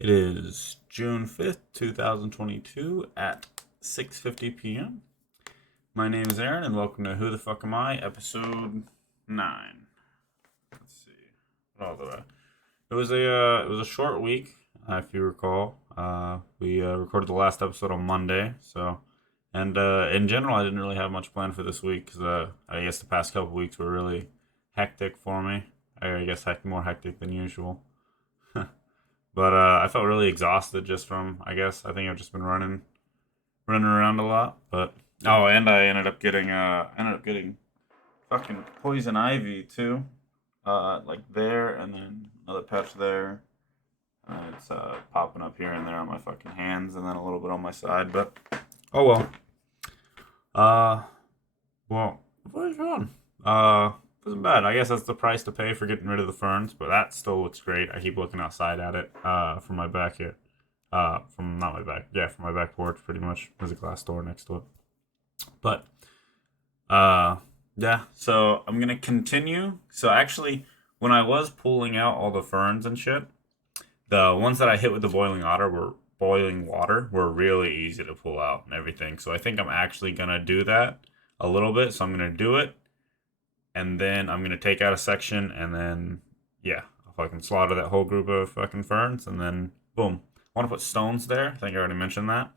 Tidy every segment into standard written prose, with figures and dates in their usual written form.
It is June 5th, 2022 at 6:50 p.m. My name is Aaron and welcome to Who the Fuck Am I, episode 9. Let's see. What all did I? It was a short week, if you recall. We recorded the last episode on Monday, and in general I didn't really have much planned for this week cuz I guess the past couple weeks were really hectic for me. I guess more hectic than usual. But I felt really exhausted just from, I think I've just been running around a lot. But oh, and I ended up getting fucking poison ivy too. Like there, and then another patch there. It's popping up here and there on my fucking hands, and then a little bit on my side. But oh well. Uh, well, what is wrong? Wasn't bad. I guess that's the price to pay for getting rid of the ferns, but that still looks great. I keep looking outside at it from my back here. From not my back, yeah, from my back porch, pretty much. There's a glass door next to it. But uh, yeah. So I'm gonna continue. So actually, when I was pulling out all the ferns and shit, the ones that I hit with the boiling water were really easy to pull out and everything. So I think I'm actually gonna do that a little bit. So I'm gonna do it and then I'm gonna take out a section, and then yeah, I'll fucking slaughter that whole group of fucking ferns, and then boom. I want to put stones there. I think I already mentioned that,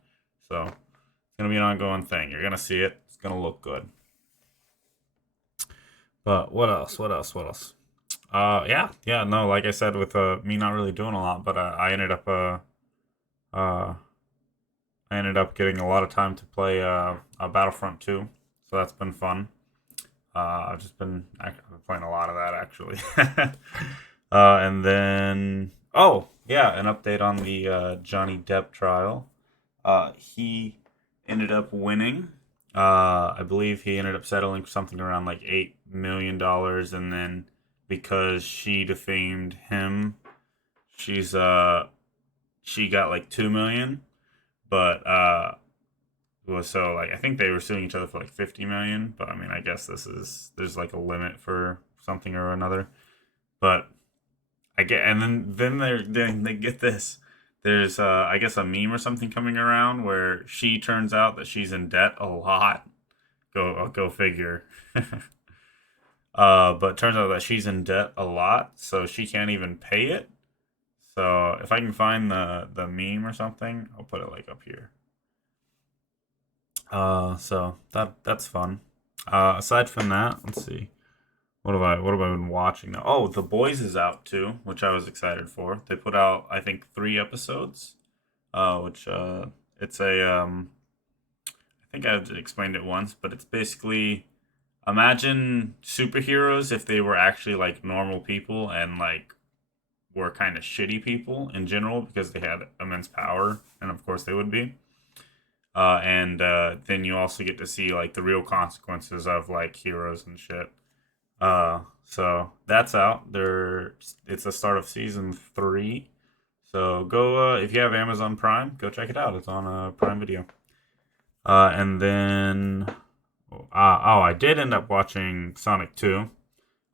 so it's gonna be an ongoing thing. You're gonna see it. It's gonna look good. But what else? What else? What else? Yeah. No, like I said, with me not really doing a lot, but uh, I ended up getting a lot of time to play Battlefront 2, so that's been fun. I've just been playing a lot of that actually. And then, oh yeah, an update on the Johnny Depp trial. He ended up winning. I believe he ended up settling for something around like $8 million, and then because she defamed him, she's she got like 2 million. But well, so like I think they were suing each other for like 50 million, but I mean I guess there's like a limit for something or another. But I get, and then they get this. There's I guess a meme or something coming around where she turns out that she's in debt a lot. Go figure. But turns out that she's in debt a lot, so she can't even pay it. So if I can find the meme or something, I'll put it like up here. So that's fun. Aside from that, let's see. What have I been watching now? Oh, The Boys is out too, which I was excited for. They put out I think 3 episodes. Which it's a I think I've explained it once, but it's basically imagine superheroes if they were actually like normal people and like were kind of shitty people in general because they had immense power, and of course they would be. And then you also get to see like the real consequences of like heroes and shit. So that's out there. It's the start of season 3. So go if you have Amazon Prime, go check it out. It's on Prime Video. And then I did end up watching Sonic 2.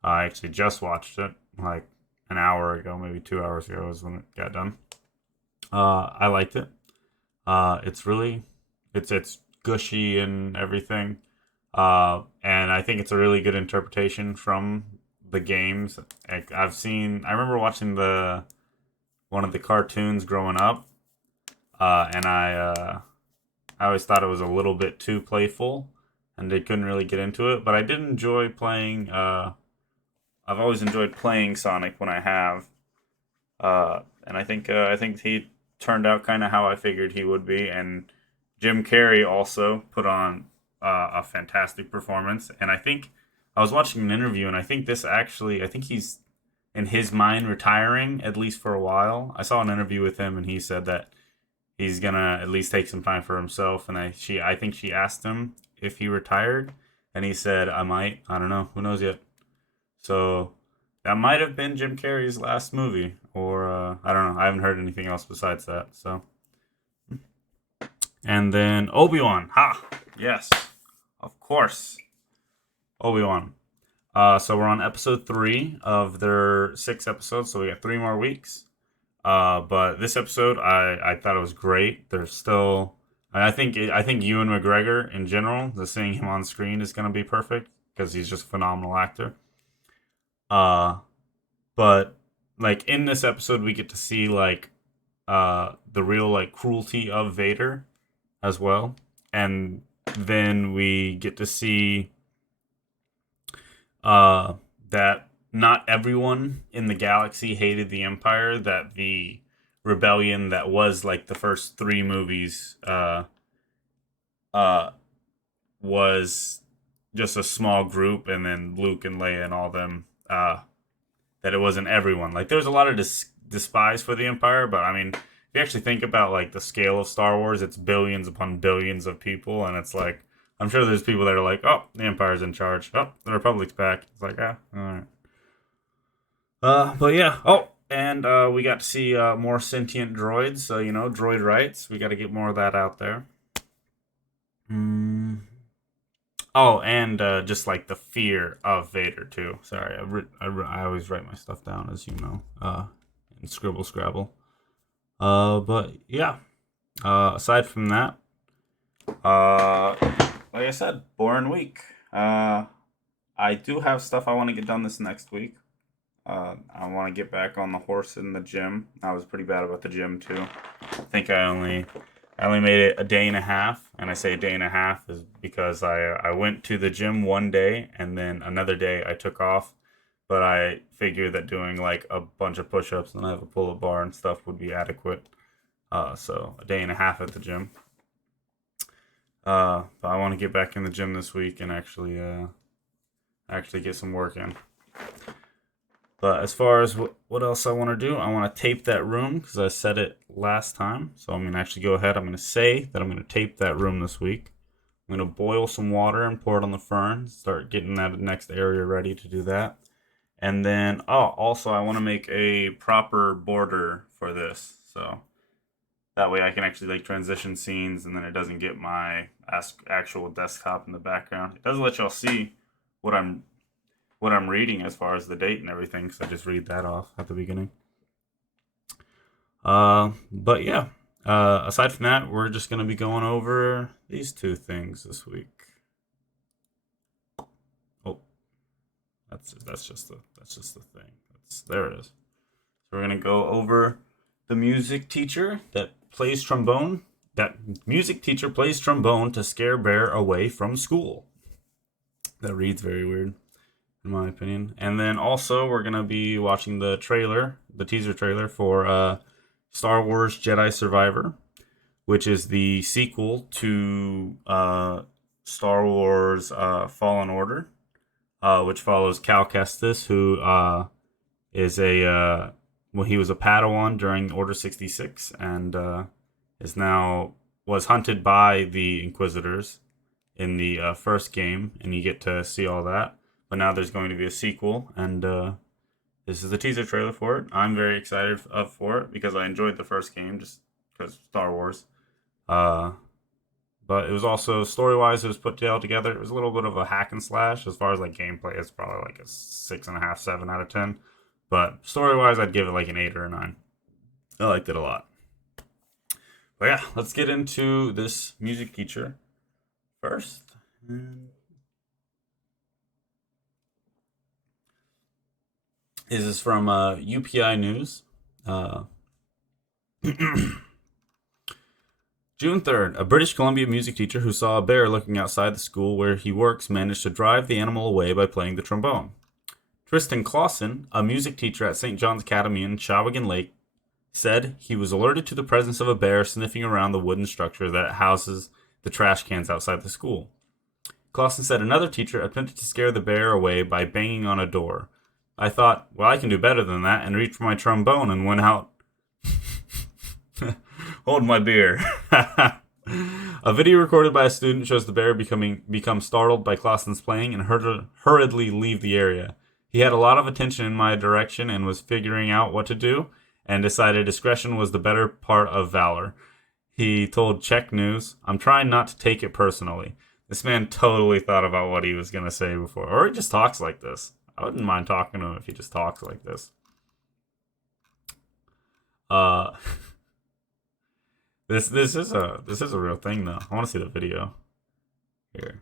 I actually just watched it like an hour ago, maybe 2 hours ago is when it got done. I liked it. It's really it's gushy and everything. And I think it's a really good interpretation from the games. I remember watching the one of the cartoons growing up, and I always thought it was a little bit too playful, and they couldn't really get into it. But I did enjoy playing. I've always enjoyed playing Sonic when I have, and I think he turned out kind of how I figured he would be. And Jim Carrey also put on a fantastic performance. And I think I was watching an interview, and I think he's in his mind retiring at least for a while. I saw an interview with him, and he said that he's gonna at least take some time for himself. And I think she asked him if he retired, and he said, "I might. I don't know. Who knows yet." So that might have been Jim Carrey's last movie, or I don't know. I haven't heard anything else besides that. So, and then Obi-Wan. Ha! Yes, of course, Obi-Wan. So we're on episode 3 of their 6 episodes, so we got 3 more weeks. But this episode, I thought it was great. There's still, I think Ewan McGregor in general, the seeing him on screen is gonna be perfect because he's just a phenomenal actor. Uh, but like in this episode, we get to see like the real like cruelty of Vader as well, and then we get to see uh that not everyone in the galaxy hated the Empire. That the rebellion that was like the first three movies uh was just a small group, and then Luke and Leia and all them that it wasn't everyone. Like there's a lot of despise for the Empire, but I mean, if you actually think about like the scale of Star Wars, it's billions upon billions of people, and it's like I'm sure there's people that are like, oh, the Empire's in charge. Oh, the Republic's back. It's like, ah, all right. But yeah. Oh, and we got to see more sentient droids. So droid rights. We got to get more of that out there. Mm. Oh, and just like the fear of Vader too. Sorry, I always write my stuff down, as you know, in Scribble Scrabble. But yeah. Aside from that, uh, like I said, boring week. I do have stuff I want to get done this next week. I want to get back on the horse in the gym. I was pretty bad about the gym too. I think I only made it a day and a half, and I say a day and a half is because I went to the gym one day and then another day I took off. But I figured that doing like a bunch of push-ups and I have a pull-up bar and stuff would be adequate. So a day and a half at the gym. But I want to get back in the gym this week and actually get some work in. But as far as what else I want to do, I want to tape that room because I said it last time. So I'm going to actually go ahead. I'm going to say that I'm going to tape that room this week. I'm going to boil some water and pour it on the fern. Start getting that next area ready to do that. And then, also I want to make a proper border for this. So that way I can actually like transition scenes and then it doesn't get my actual desktop in the background. It doesn't let y'all see what I'm reading as far as the date and everything, so I just read that off at the beginning. But yeah. Aside from that, we're just gonna be going over these two things this week. Oh, that's just the thing. There it is. So we're gonna go over the music teacher that plays trombone. That music teacher plays trombone to scare Bear away from school. That reads very weird, in my opinion. And then also we're gonna be watching the teaser trailer for Star Wars Jedi Survivor, which is the sequel to Star Wars Fallen Order, which follows Cal Kestis, who is he was a Padawan during Order 66 and was hunted by the Inquisitors in the first game, and you get to see all that. But now there's going to be a sequel, and this is the teaser trailer for it. I'm very excited for it because I enjoyed the first game just because Star Wars. But it was also story-wise, it was put all together. It was a little bit of a hack and slash as far as like gameplay. It's probably like a 6.5, 7 out of 10. But story-wise, I'd give it like an 8 or a 9. I liked it a lot. But yeah, let's get into this music teacher first. This is from UPI News. June 3rd, a British Columbia music teacher who saw a bear looking outside the school where he works managed to drive the animal away by playing the trombone. Tristan Clausen, a music teacher at St. John's Academy in Shawinigan Lake, said he was alerted to the presence of a bear sniffing around the wooden structure that houses the trash cans outside the school. Clausen said another teacher attempted to scare the bear away by banging on a door. I thought, well, I can do better than that, and reached for my trombone and went out. Hold my beer. A video recorded by a student shows the bear become startled by Clausen's playing and hurriedly leave the area. He had a lot of attention in my direction and was figuring out what to do, and decided discretion was the better part of valor. He told Czech News, I'm trying not to take it personally. This man totally thought about what he was going to say before. Or he just talks like this. I wouldn't mind talking to him if he just talks like this. This is a real thing though. I want to see the video. Here.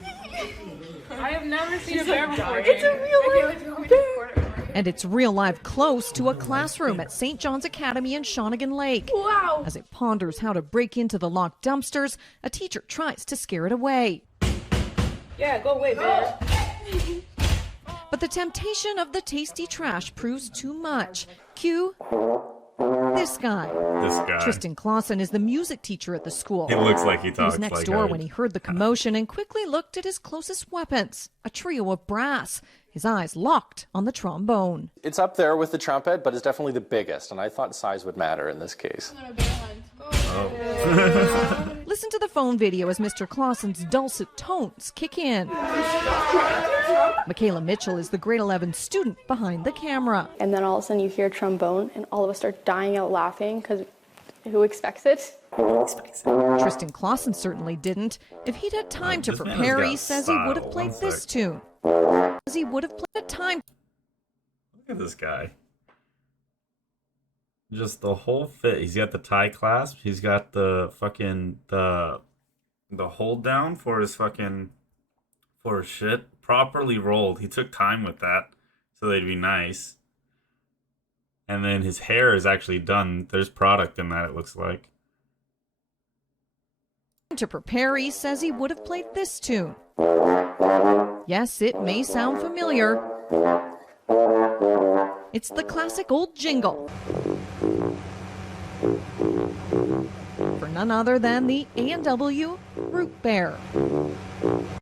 I have never seen a bear before. It's a real life bear. And it's real life close to a classroom at St. John's Academy in Shawnigan Lake. Wow. As it ponders how to break into the locked dumpsters, a teacher tries to scare it away. Yeah, go away, bear. But the temptation of the tasty trash proves too much. Cue this guy. Tristan Clausen is the music teacher at the school. He looks like he talks. He was next door when he heard the commotion and quickly looked at his closest weapons, a trio of brass, his eyes locked on the trombone. It's up there with the trumpet, but it's definitely the biggest, and I thought size would matter in this case. Listen to the phone video as Mr. Clausen's dulcet tones kick in. Michaela Mitchell is the grade 11 student behind the camera. And then all of a sudden you hear trombone and all of us start dying out laughing because who expects it? Tristan Clausen certainly didn't. If he'd had time to prepare, he says he would have played this tune. He would have played a time. Look at this guy. Just the whole fit. He's got the tie clasp. He's got the fucking the hold down for his fucking for his shit properly rolled. He took time with that so they'd be nice. And then his hair is actually done. There's product in that, it looks like. To prepare, he says he would have played this tune. Yes, it may sound familiar. It's the classic old jingle. For none other than the A&W Root Bear.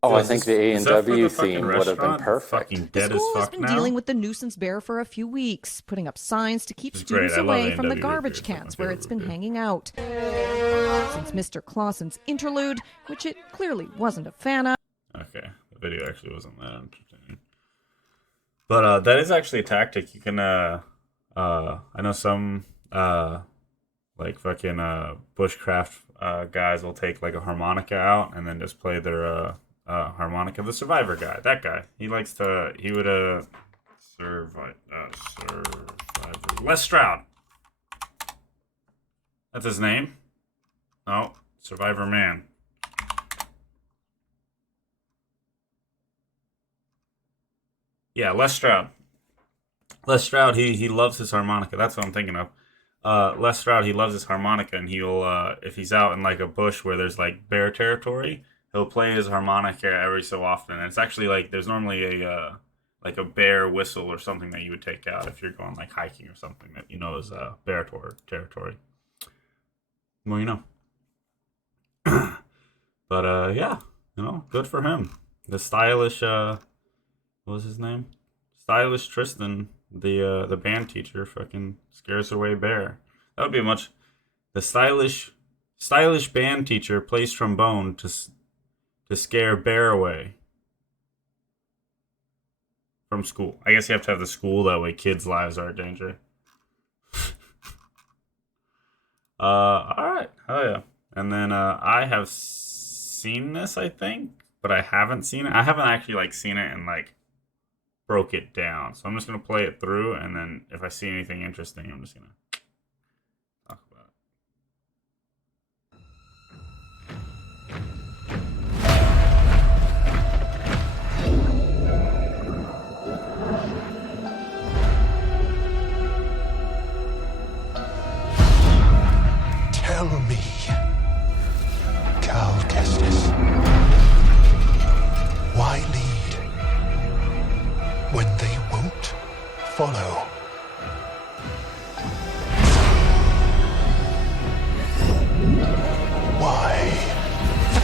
Oh, I think the A&W theme would have been perfect. The school has been dealing with the nuisance bear for a few weeks, putting up signs to keep students away from the garbage cans where it's been hanging out. Since Mr. Clausen's interlude, which it clearly wasn't a fan of. Okay, the video actually wasn't that entertaining. But that is actually a tactic. You can I know some like fucking bushcraft guys will take like a harmonica out and then just play their harmonica. The Survivor guy, that guy, he would Survivor. Les Stroud. That's his name. No, Survivor Man. Yeah, Les Stroud. Les Stroud, he loves his harmonica. That's what I'm thinking of. Les Stroud, he loves his harmonica, and he'll, if he's out in like a bush where there's like bear territory, he'll play his harmonica every so often. And it's actually like, there's normally a bear whistle or something that you would take out if you're going like hiking or something that you know is bear territory. Well, you know. But yeah, you know, good for him. The stylish, what was his name? Stylish Tristan, the band teacher, fucking scares away bear. That would be the stylish band teacher plays trombone to scare bear away from school. I guess you have to have the school, that way kids' lives are in danger. Alright. Oh yeah. And then I have seen this, I think, but I haven't seen it. I haven't actually like seen it and like broke it down. So I'm just gonna play it through, and then if I see anything interesting, I'm just gonna talk about it. Tell me, Cal Kestis, why lead when they won't follow? Why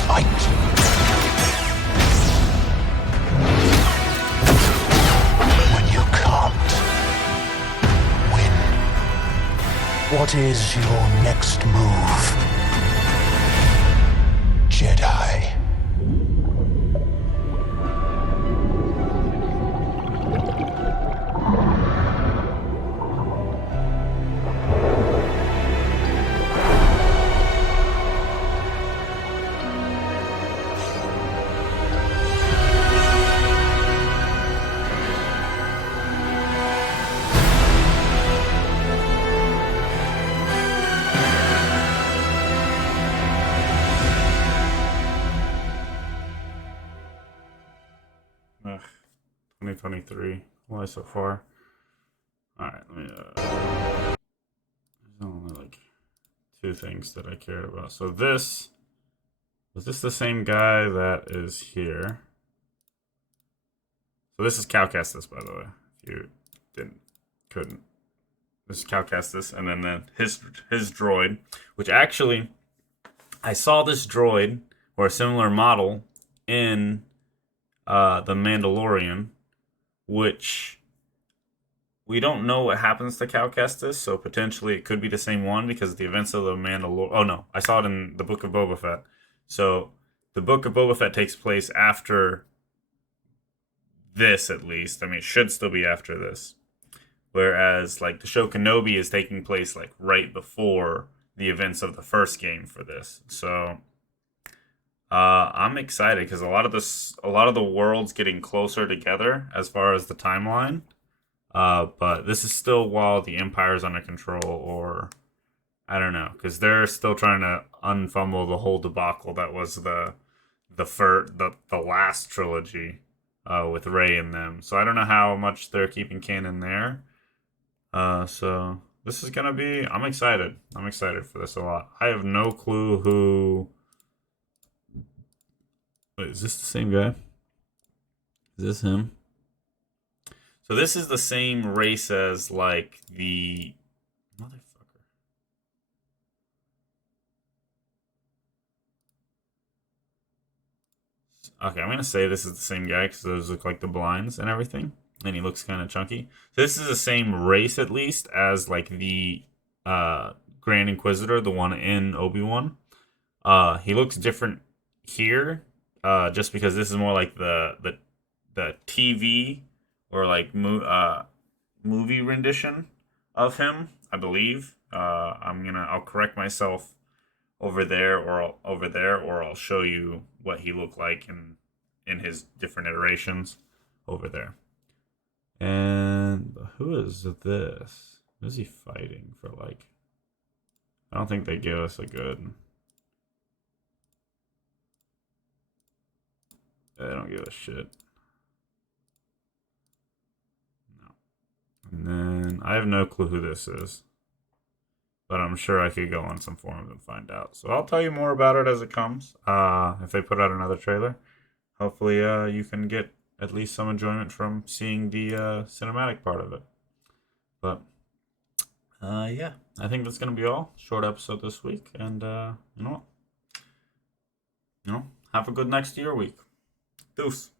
fight when you can't win? What is your next move, Jedi? 2023. Why so far? Alright, let me, there's only like 2 things that I cared about. So this, is this the same guy that is here? So this is Calcastus, by the way. If you couldn't. This is Calcastus, and then his droid, which actually, I saw this droid, or a similar model, in The Mandalorian, which we don't know what happens to Calcastus, so potentially it could be the same one because of the events of the Mandalorian. Oh no, I saw it in the Book of Boba Fett. So the Book of Boba Fett takes place after this, at least. I mean, it should still be after this. Whereas, like, the show Kenobi is taking place, like, right before the events of the first game for this. So, I'm excited because a lot of the world's getting closer together as far as the timeline. But this is still while the Empire's under control, or I don't know, because they're still trying to unfumble the whole debacle that was the last trilogy, with Rey in them. So I don't know how much they're keeping canon there. So this is gonna be. I'm excited. I'm excited for this a lot. I have no clue who. Wait, is this the same guy? Is this him? So this is the same race as, like, the motherfucker. Okay, I'm gonna say this is the same guy because those look like the blinds and everything, and he looks kind of chunky. So this is the same race, at least, as, like, the Grand Inquisitor, the one in Obi-Wan. He looks different here, just because this is more like the TV or like movie rendition of him, I believe. I'll correct myself over there, or I'll show you what he looked like in his different iterations over there. And who is this? Who is he fighting for? Like, I don't think they give us a good. They don't give a shit. No. And then I have no clue who this is, but I'm sure I could go on some forums and find out. So I'll tell you more about it as it comes. If they put out another trailer, hopefully you can get at least some enjoyment from seeing the cinematic part of it. But yeah, I think that's gonna be all. Short episode this week, and you know what? Have a good next year week. Deuce.